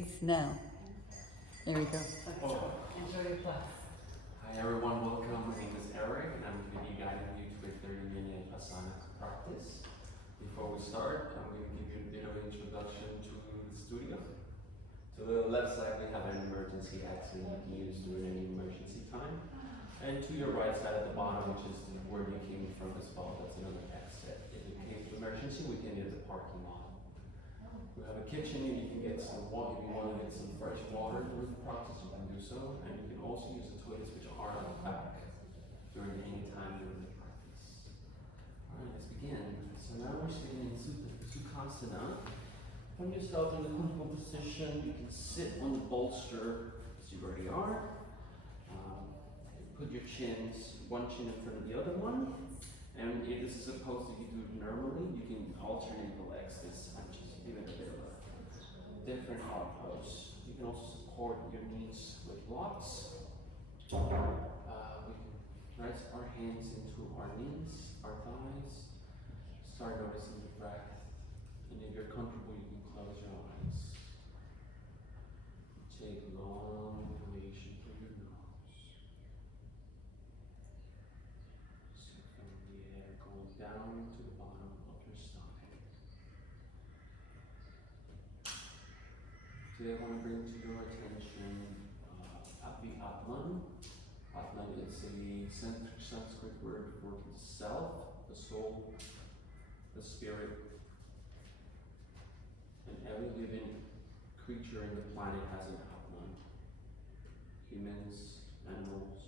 Now, there we go. Oh. Enjoy your class. Hi everyone, welcome. My name is Eric and I'm going to be guiding you to a 30-minute asana practice. Before we start, I'm going to give you a bit of an introduction to the studio. To the left side we have an emergency exit you can use during any emergency time. And to your right side at the bottom, which is where you came from as well, that's another exit. If in case of emergency, we can use the parking lot. We have a kitchen and you can get some water. If you want to get some fresh water during the practice, you can do so. And you can also use the toilets which are on the back during any time during the practice. Alright, let's begin. So now we're sitting in Sukhasana. Find yourself in a comfortable position. You can sit on the bolster as you already are. Put your chins, one chin in front of the other one. And if this is opposed to you do it normally, you can alternate the legs this time, just give it a bit of a different hard pose. You can also support your knees with blocks. We can press our hands into our knees, our thighs. Start noticing the breath. And if you're comfortable, you can close your eyes. Take long inhalation through your nose. From the air going down to the bottom of your stomach. Today I want to bring to your attention Api Atman. Atman is a Sanskrit word for the self, the soul, the spirit. And every living creature in the planet has an Atman. Humans, animals,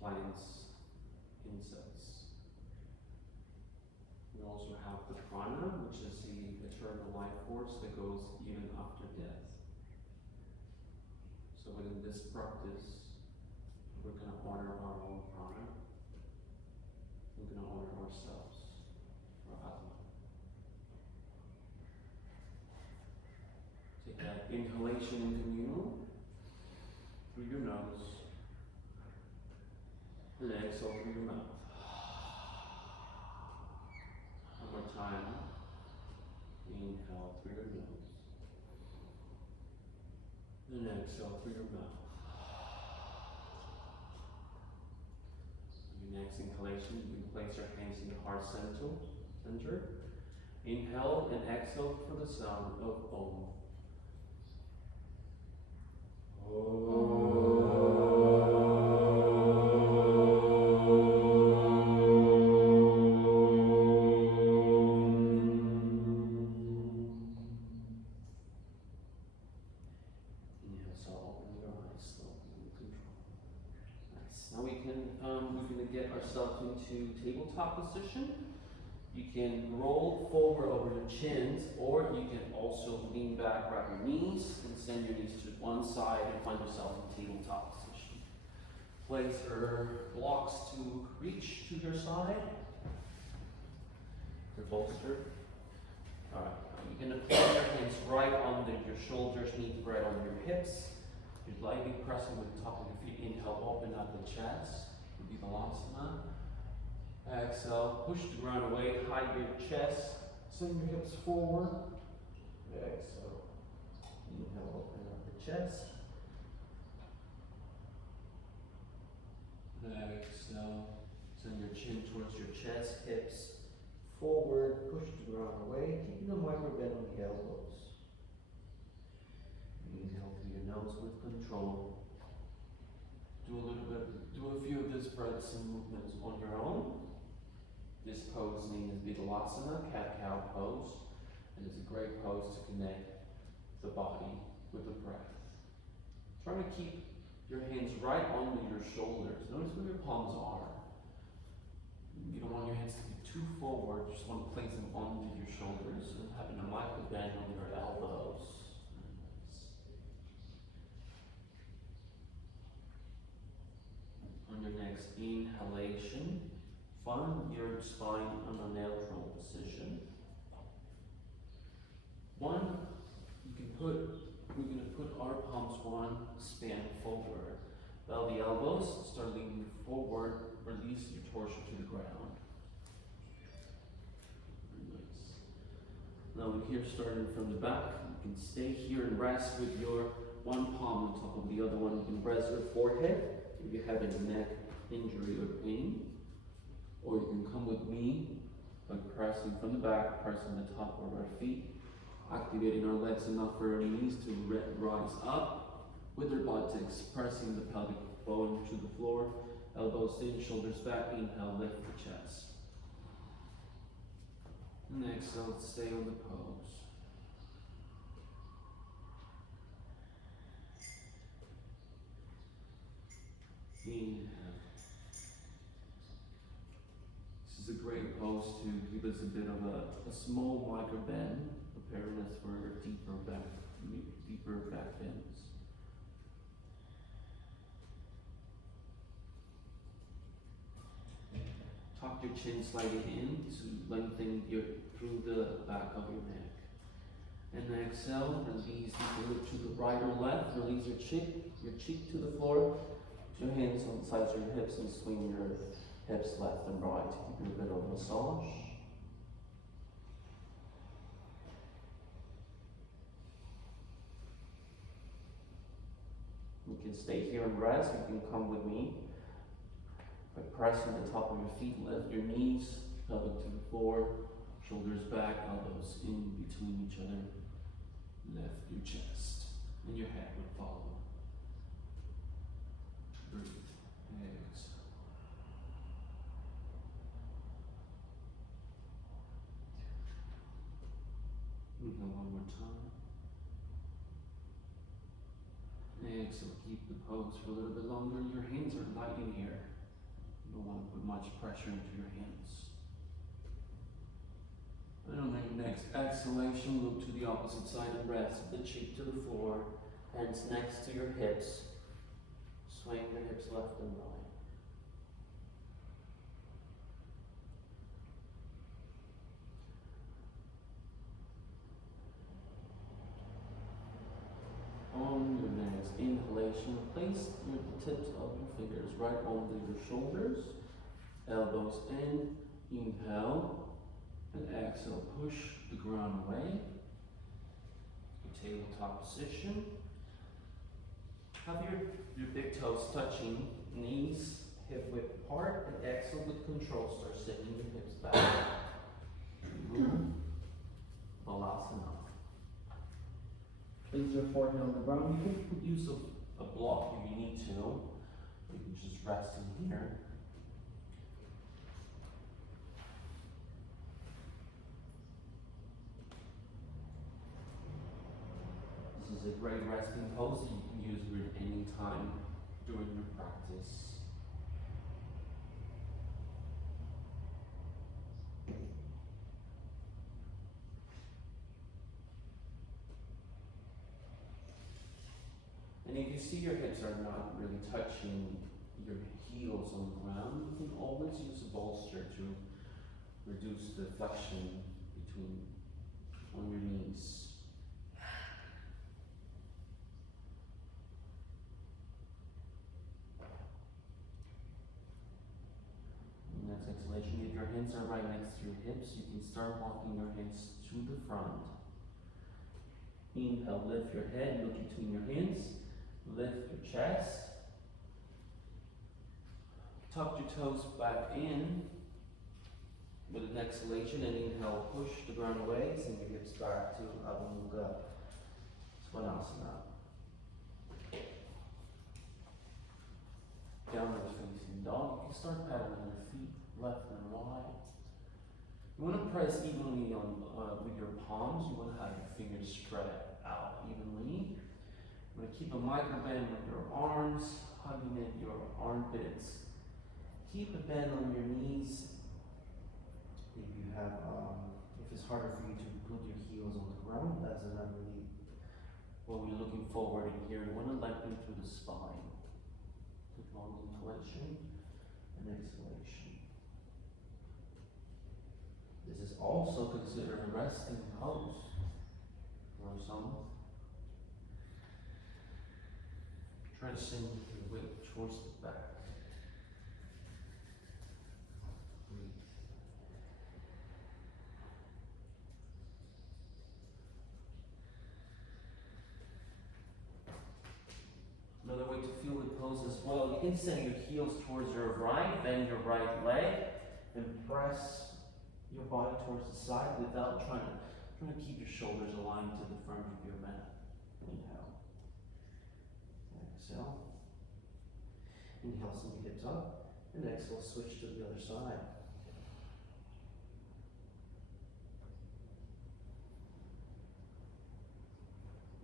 plants, insects. We also have the prana, which is the eternal life force that goes even after death. So within this practice, we're going to honor our own prana. We're going to honor ourselves, our atma. Take that inhalation in communal through your nose. And exhale through your mouth. One more time. Inhale through your nose. And exhale through your mouth. Your next inhalation, you can place your hands in the heart center. Inhale and exhale for the sound of Om. We're going to get ourselves into tabletop position. You can roll forward over your chins, or you can also lean back, grab your knees, and send your knees to one side and find yourself in tabletop position. Place your blocks to reach to your side. Your bolster. Alright, you're going to place your hands right under your shoulders, knees right under your hips. You're lightly pressing with the top of your feet. Inhale, open up the chest. Balasana. Exhale, push the ground away, hide your chest, send your hips forward. Exhale. Inhale, open up the chest. Exhale, send your chin towards your chest, hips forward, push the ground away, keeping the micro bend on the elbows. Inhale through your nose with control. Do a few of these breaths and movements on your own. This pose name is Vipalasana, cat-cow pose, and it's a great pose to connect the body with the breath. Try to keep your hands right under your shoulders. Notice where your palms are. You don't want your hands to be too forward, you just want to place them under your shoulders and having a micro bend on your elbows. On your next inhalation, find your spine in a neutral position. We're going to put our palms one span forward. Bow the elbows, start leaning forward, release your torso to the ground. Nice. Now we're here starting from the back. You can stay here and rest with your one palm on top of the other one. You can rest your forehead if you have any neck injury or pain. Or you can come with me by pressing from the back, pressing the top of our feet, activating our legs enough for our knees to rise up with our buttocks, pressing the pelvic bone to the floor, elbows in, shoulders back, inhale, lift the chest. And exhale, stay on the pose. Inhale. This is a great pose to give us a bit of a small micro bend, preparing us for deeper back bends. Tuck your chin slightly in to lengthen through the back of your neck. And exhale, release, you can look to the right or left, release your cheek to the floor. Put your hands on the sides of your hips and swing your hips left and right to give you a bit of massage. You can stay here and rest. You can come with me by pressing the top of your feet. Lift your knees, pelvic to the floor, shoulders back, elbows in between each other. Lift your chest, and your head would follow. Breathe. Exhale. Inhale one more time. Exhale, keep the pose for a little bit longer. Your hands are light in here. You don't want to put much pressure into your hands. And on your next exhalation, look to the opposite side and rest the cheek to the floor, hands next to your hips. Swing your hips left and right. On your next inhalation, place the tips of your fingers right under your shoulders, elbows in, inhale, and exhale, push the ground away. Tabletop position. Have your big toes touching, knees hip width apart, and exhale with control, start sitting your hips back. Balasana. Place your forehead on the ground. You can use a block if you need to. You can just rest in here. This is a great resting pose that you can use at any time during your practice. And if you see your hips are not really touching your heels on the ground, you can always use a bolster to reduce the flexion on your knees. Next exhalation, if your hands are right next to your hips, you can start walking your hands to the front. Inhale, lift your head, look between your hands. Lift your chest. Tuck your toes back in with an exhalation, and inhale, push the ground away, send your hips back to Adho Mukha Svanasana. Downward facing dog. You can start pedaling your feet left and right. You want to press evenly on with your palms. You want to have your fingers spread out evenly. I'm going to keep a micro bend with your arms, hugging at your armpits. Keep a bend on your knees. If you have, if it's harder for you to put your heels on the ground, that's not really what we're looking forward in here. You want to lengthen through the spine. Take long inhalation and exhalation. This is also considered a resting pose for some. Try to send your weight towards the back. Breathe. Another way to feel the pose as well, you can send your heels towards your right, bend your right leg, and press your body towards the side without trying to keep your shoulders aligned to the front of your mat. Inhale. Exhale. Inhale, send your hips up, and exhale, switch to the other side.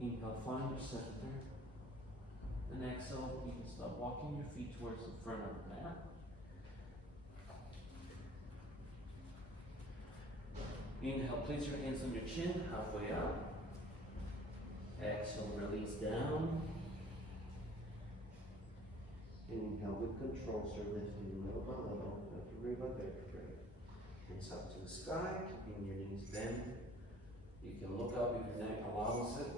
Inhale, find your center. And exhale, you can start walking your feet towards the front of the mat. Inhale, place your hands on your chin, halfway up. Exhale, release down. Inhale with control, start lifting little by little, vertebrae by vertebrae. Hands up to the sky, keeping your knees bent. You can look up if your neck allows it.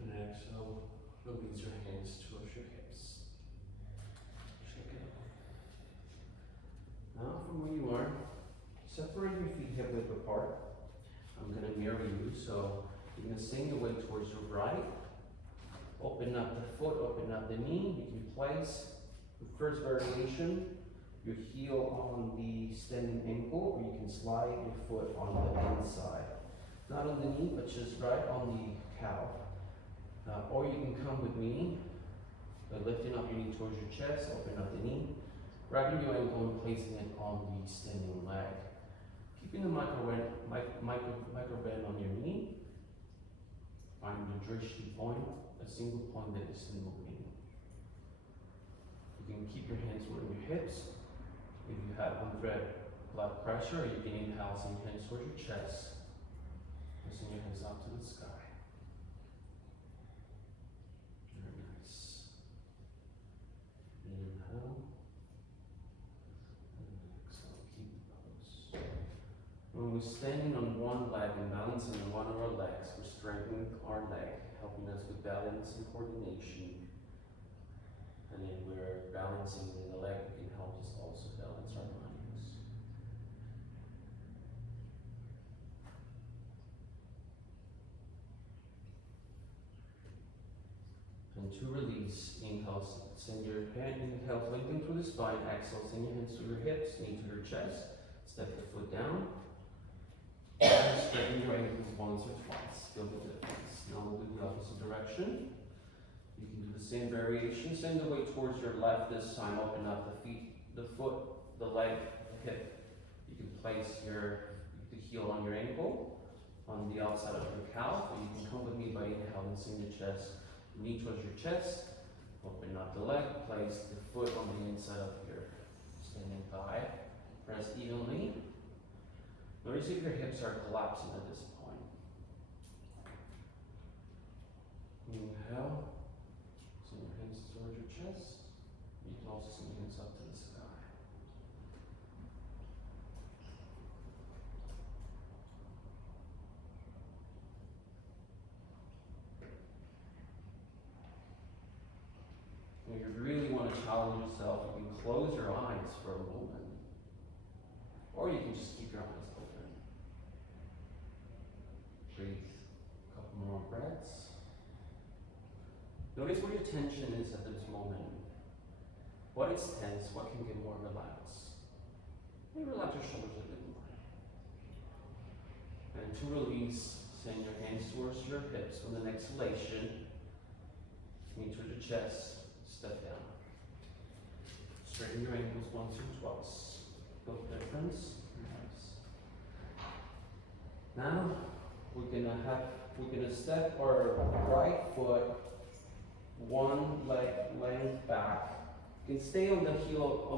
And exhale, release your hands towards your hips. Shake it off. Now from where you are, separate your feet hip width apart. I'm going to mirror you, so you're going to sing your weight towards your right. Open up the foot, open up the knee. You can place the first variation, your heel on the standing ankle, or you can slide your foot on the inside. Not on the knee, but just right on the calf. Or you can come with me by lifting up your knee towards your chest, open up the knee, grabbing your ankle and placing it on the standing leg. Keeping the micro bend on your knee, find the drishti point, a single point that is moving. You can keep your hands within your hips. If you have unthread blood pressure, you can inhale, send your hands towards your chest, and send your hands up to the sky. Very nice. Inhale. And exhale, keep the pose. When we're standing on one leg and balancing on one of our legs, we're strengthening our leg, helping us with balance and coordination. And then we're balancing in the leg, it can help us also balance our minds. And to release, inhale, send your hand, inhale, lengthen through the spine, exhale, send your hands to your hips, knee to your chest, step the foot down, and straighten your ankles once or twice, feel the difference. Now we'll do the opposite direction. You can do the same variation, send the weight towards your left this time, open up the feet, the foot, the leg, the hip. You can place the heel on your ankle, on the outside of your calf, or you can come with me by inhaling, send your chest, knee towards your chest, open up the leg, place the foot on the inside of your standing thigh, press evenly. Notice if your hips are collapsing at this point. Inhale, send your hands towards your chest. You can also send your hands up to the sky. If you really want to challenge yourself, you can close your eyes for a moment. Or you can just keep your eyes open. Breathe a couple more breaths. Notice where your tension is at this moment. What is tense? What can get more relaxed? Maybe relax your shoulders a bit more. And to release, send your hands towards your hips on the exhalation. Knee towards your chest. Step down. Straighten your ankles once or twice. Feel the difference? Nice. Now we're gonna step our right foot one leg length back. You can stay on the heel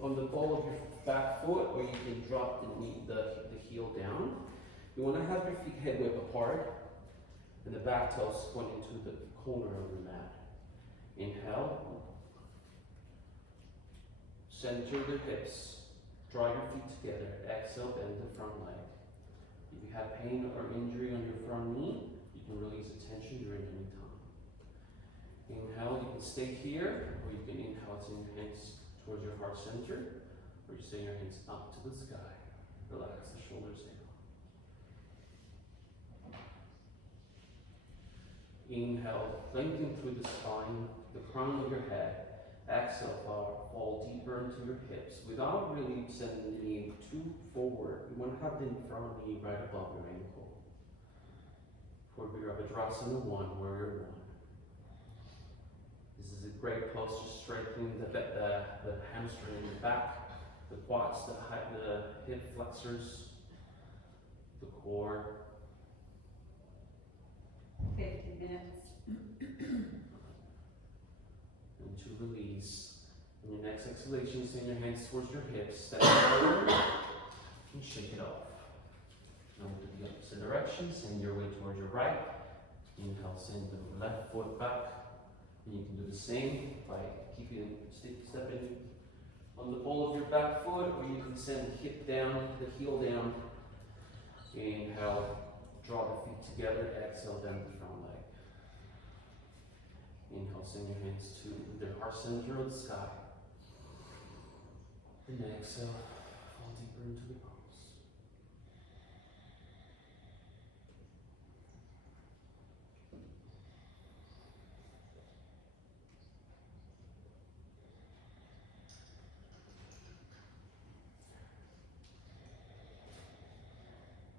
on the ball of your back foot, or you can drop the heel down. You want to have your feet head width apart, and the back toes point into the corner of the mat. Inhale. Center the hips. Draw your feet together. Exhale, bend the front leg. If you have pain or injury on your front knee, you can release the tension during any time. Inhale, you can stay here, or you can inhale, send your hands towards your heart center, or you send your hands up to the sky. Relax the shoulders down. Inhale, lengthen through the spine, the crown of your head. Exhale, fall deeper into your hips without really sending the knee too forward. You want to have the front knee right above your ankle. For Virabhadrasana 1, Warrior 1. This is a great pose to strengthen the hamstring in your back, the quads, the hip flexors, the core. 50 minutes. And to release. On your next exhalation, send your hands towards your hips, step forward, and shake it off. Now do the opposite direction, send your weight towards your right. Inhale, send the left foot back. And you can do the same by stepping on the ball of your back foot, or you can send the hip down, the heel down. Inhale, draw the feet together, exhale, bend the front leg. Inhale, send your hands to the heart center of the sky. And exhale, fall deeper into the palms.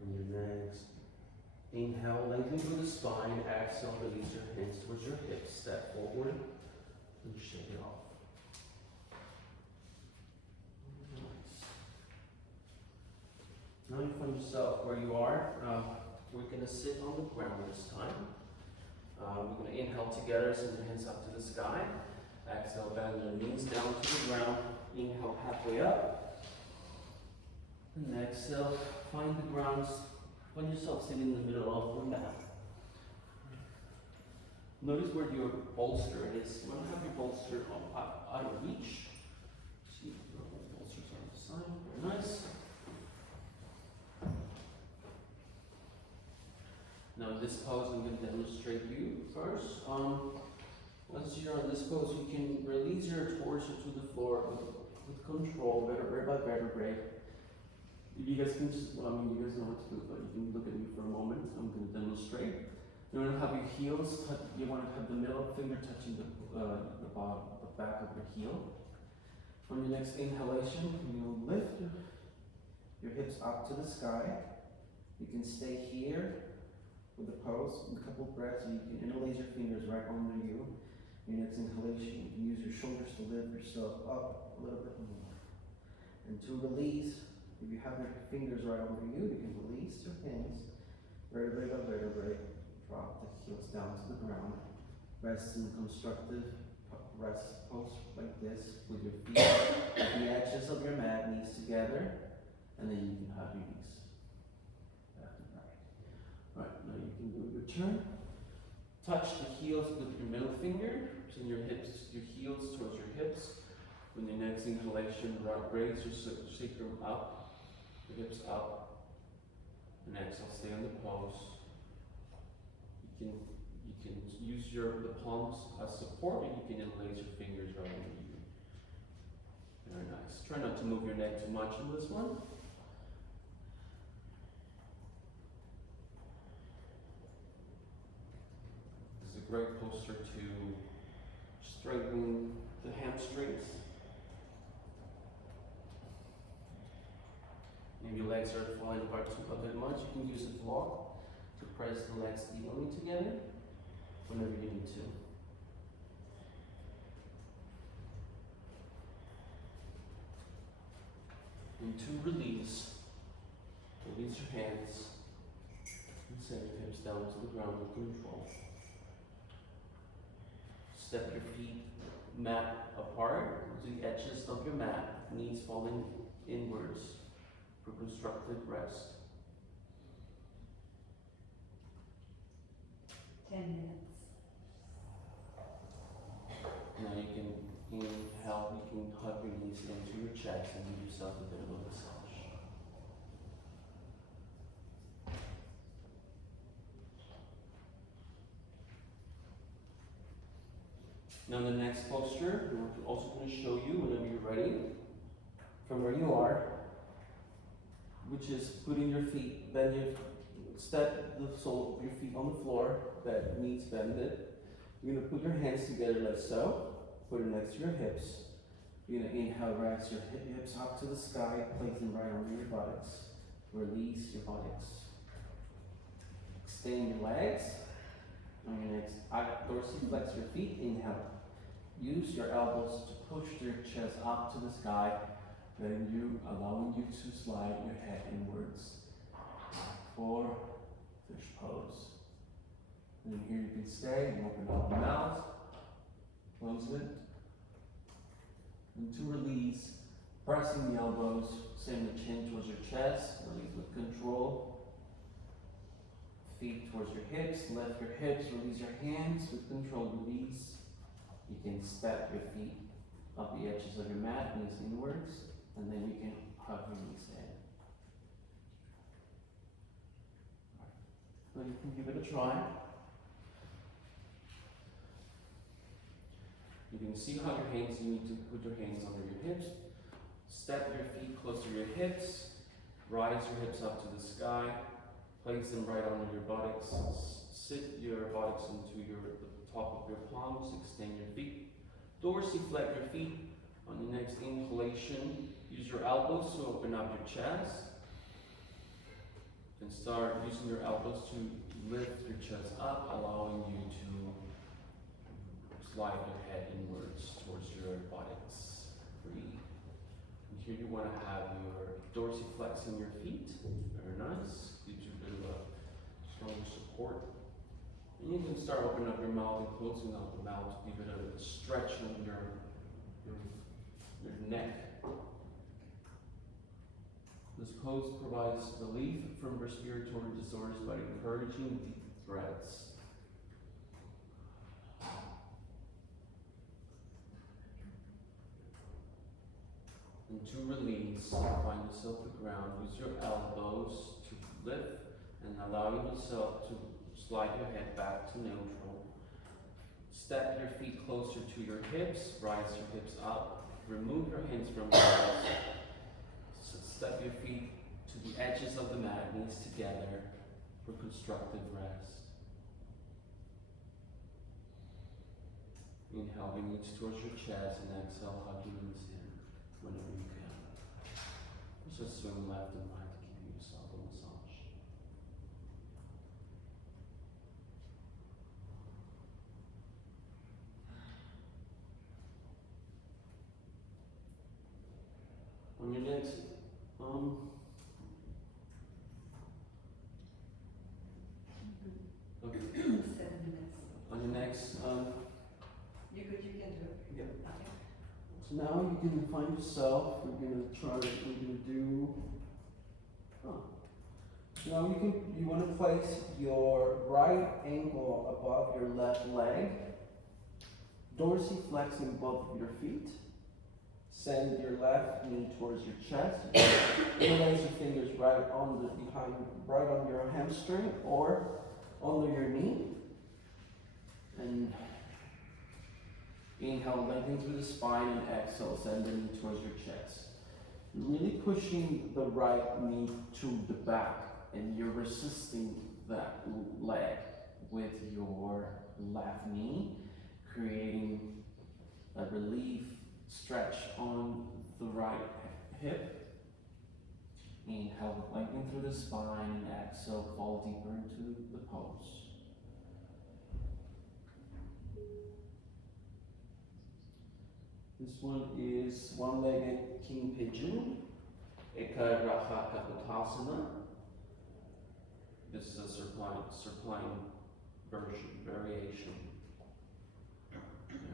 On your next inhale, lengthen through the spine. Exhale, release your hands towards your hips. Step forward and shake it off. Now you find yourself where you are. We're going to sit on the ground this time. We're going to inhale together, send your hands up to the sky. Exhale, bend your knees down to the ground. Inhale, halfway up. And exhale, find the ground. Find yourself sitting in the middle of the mat. Notice where your bolster is. You want to have your bolster out of reach. See, your bolsters on the side. Very nice. Now in this pose, I'm going to demonstrate you first. Once you're on this pose, you can release your torso to the floor with control, vertebrae by vertebrae. You guys can just, you guys know what to do, but you can look at me for a moment. I'm going to demonstrate. You want to have your heels touch, you want to have the middle finger touching the back of your heel. On your next inhalation, you lift your hips up to the sky. You can stay here with the pose, a couple of breaths, and you can interlace your fingers right under you. Your next inhalation, you can use your shoulders to lift yourself up a little bit more. And to release, if you have your fingers right under you, you can release your hands, vertebrae by vertebrae, drop the heels down to the ground, rest in constructive rest pose like this, with your feet at the edges of your mat, knees together, and then you can have your knees left and right. Right, now you can do your turn. Touch the heels with your middle finger, send your heels towards your hips. With your next inhalation, raise your sacrum up, the hips up, and exhale, stay on the pose. You can use the palms as support, and you can interlace your fingers right under you. Very nice. Try not to move your neck too much in this one. This is a great posture to strengthen the hamstrings. If your legs are falling apart a bit much, you can use a block to press the legs evenly together whenever you need to. And to release your hands and send your hips down to the ground with control. Step your feet mat apart to the edges of your mat, knees falling inwards for constructive rest. 10 minutes. Now you can inhale, you can hug your knees into your chest and give yourself a bit of a massage. Now in the next posture, we're also going to show you whenever you're ready, from where you are, which is putting your feet, step the sole of your feet on the floor, that knees bended. You're gonna put your hands together like so, put it next to your hips. You're gonna inhale, rise your hips up to the sky, place them right under your buttocks. Release your buttocks. Extend your legs. On your next, dorsiflex your feet, inhale. Use your elbows to push your chest up to the sky, allowing you to slide your head inwards for fish pose. And here you can stay and open up the mouth, close it. And to release, pressing the elbows, send the chin towards your chest, release with control. Feet towards your hips, lift your hips, release your hands with control, release. You can step your feet up the edges of your mat, knees inwards, and then you can hug your knees in. So you can give it a try. You can see how your hands, you need to put your hands under your hips, step your feet close to your hips, rise your hips up to the sky, place them right under your buttocks, sit your buttocks into the top of your palms, extend your feet, dorsiflex your feet. On the next inhalation, use your elbows to open up your chest, and start using your elbows to lift your chest up, allowing you to slide your head inwards towards your buttocks. Breathe. And here you want to have your dorsiflexing your feet. Very nice. Gives you a bit of a strong support. And you can start opening up your mouth and closing up the mouth to give it a stretch on your neck. This pose provides relief from respiratory disorders by encouraging deep breaths. And to release, find yourself the ground. Use your elbows to lift and allow yourself to slide your head back to neutral. Step your feet closer to your hips, rise your hips up. Remove your hands from your hips. Step your feet to the edges of the mat, knees together for constructive rest. Inhale your knees towards your chest and exhale, hug your knees in whenever you can. Just swing left and right to give yourself a massage. On your next, okay. 7 minutes. On your next, You can do it. yeah. Okay. So now you can find yourself. We're gonna do. Now you want to place your right ankle above your left leg, dorsiflexing both of your feet. Send your left knee towards your chest. Place your fingers right on your hamstring or under your knee. And inhale, lengthen through the spine, and exhale, send the knee towards your chest. Really pushing the right knee to the back, and you're resisting that leg with your left knee, creating a relief stretch on the right hip. Inhale, lengthen through the spine, and exhale, fall deeper into the pose. This one is one-legged king pigeon, Eka Raha Kapotasana. This is a supine variation.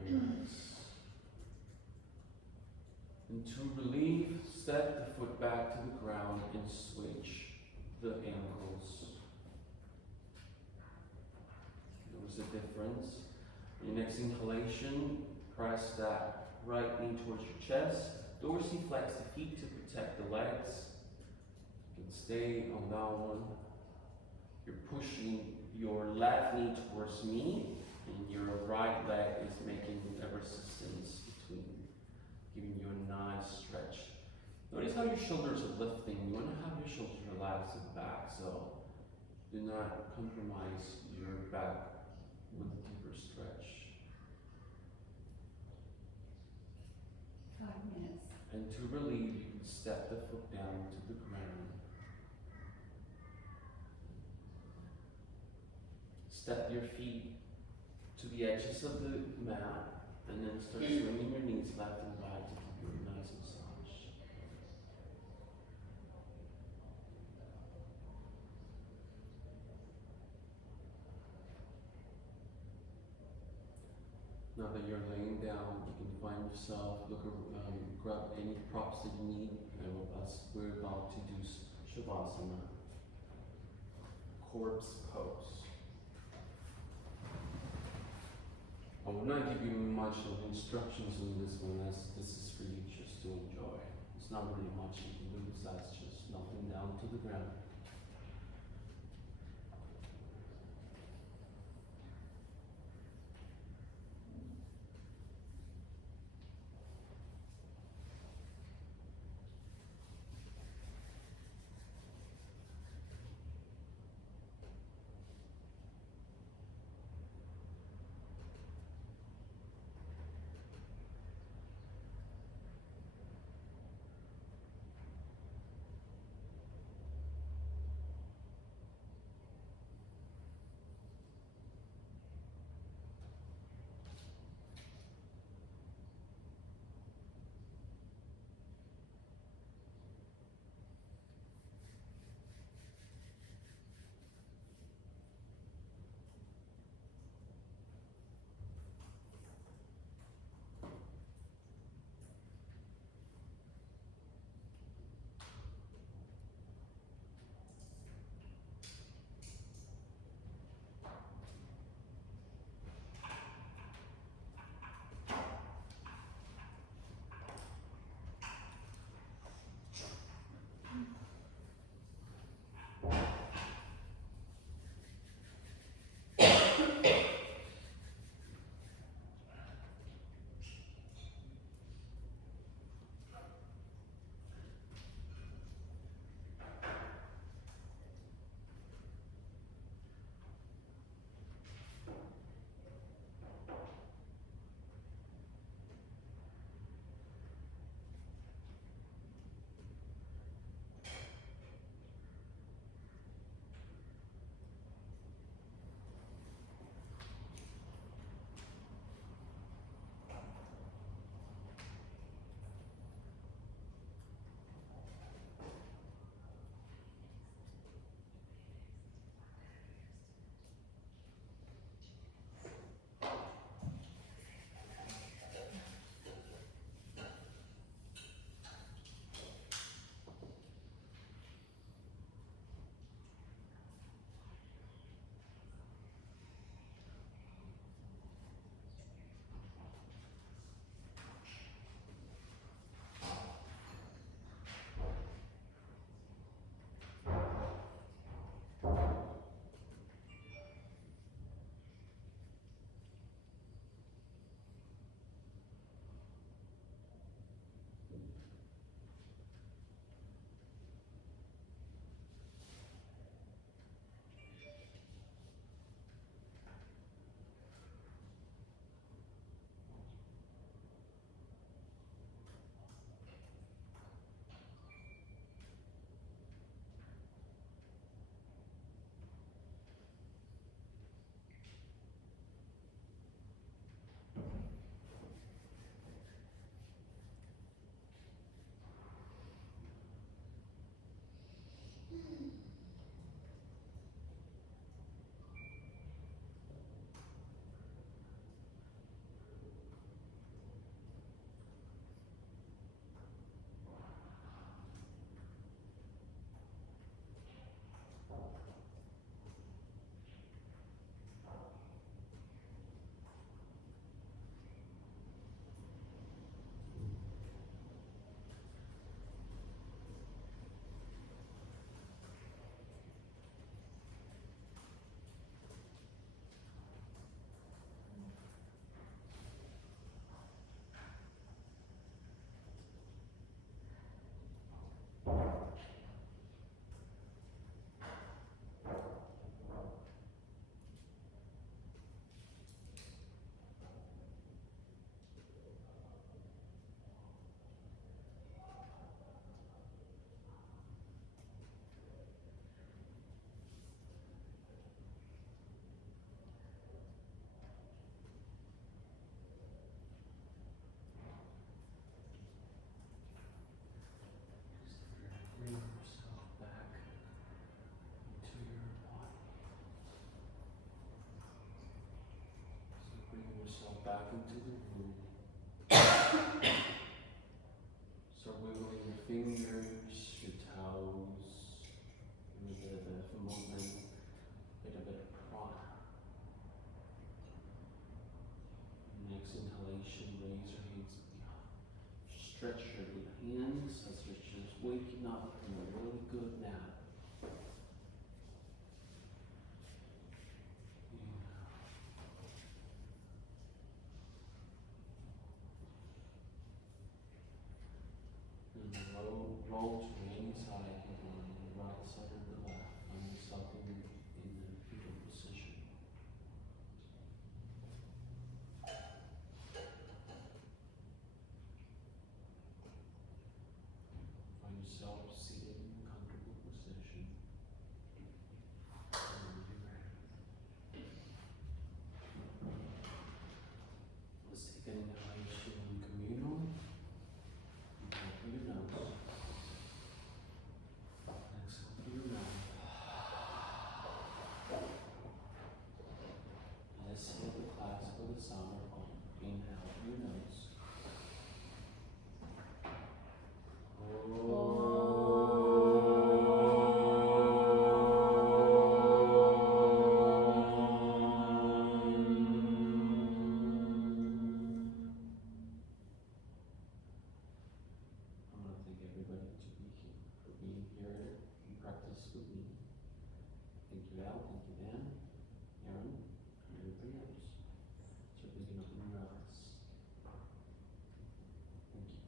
Very nice. And to relieve, step the foot back to the ground and switch the ankles. Notice the difference. Your next inhalation, press that right knee towards your chest. Dorsiflex the feet to protect the legs. You can stay on that one. You're pushing your left knee towards me, and your right leg is making a resistance between, giving you a nice stretch. Notice how your shoulders are lifting. You want to have your shoulders relaxed at the back, so Do not compromise your back with a deeper stretch. 5 minutes. And to relieve, you can step the foot down to the ground. Step your feet to the edges of the mat, and then start swinging your knees left and right to give you a nice massage. Now that you're laying down, you can find yourself, grab any props that you need, and we're about to do Shavasana, corpse pose. I will not give you much of instructions on this one, as this is for you just to enjoy. It's not really much you can do besides just knocking down to the ground. yourself back into the room. Start wiggling your fingers, your toes, a little bit of movement, a little bit of prana. Next inhalation, raise your hands behind. Stretch your hands as you're just waking up from a really good nap. And roll to any side, either on the right side or the left. Find yourself in the fetal position. Find yourself seated in a comfortable position. Let's take an inhalation communal. Inhale through your nose. Exhale through your mouth. And exhale the clasp of the sound of Om. Inhale through your nose. I want to thank everybody for being here and practice with me. Thank you, Al. Thank you, Dan, Aaron, and everybody else. So picking up your eyes. Thank you.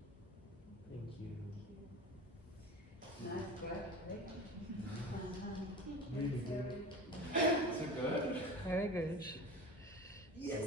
Thank you. Nice work, Rick. Really good. Is it good? Very good.